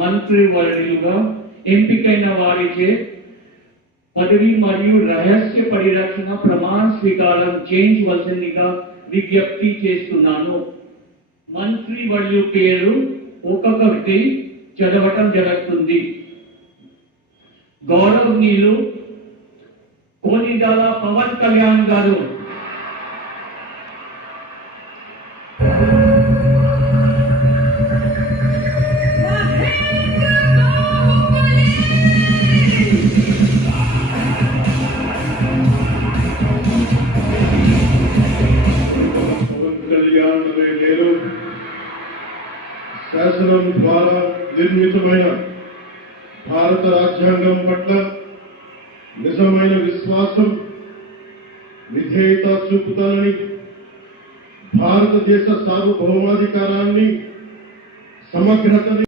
మంత్రివర్యులుగా ఎంపికైన వారిచే పదవి మరియు రహస్య పరిరక్షణ ప్రమాణ స్వీకారం చేయించవలసిందిగా విజ్ఞప్తి చేస్తున్నాను. మంత్రివర్యు పేరు ఒక్కొక్కటి చదవటం జరుగుతుంది. గౌరవనీయులు కోనిడాల పవన్ కళ్యాణ్ గారు, శాసనం ద్వారా నిర్మితమైన భారత రాజ్యాంగం పట్ల నిజమైన విశ్వాసం, విధేయత చూపుతానని, భారతదేశ సార్వభౌమాధికారాన్ని, సమగ్రతని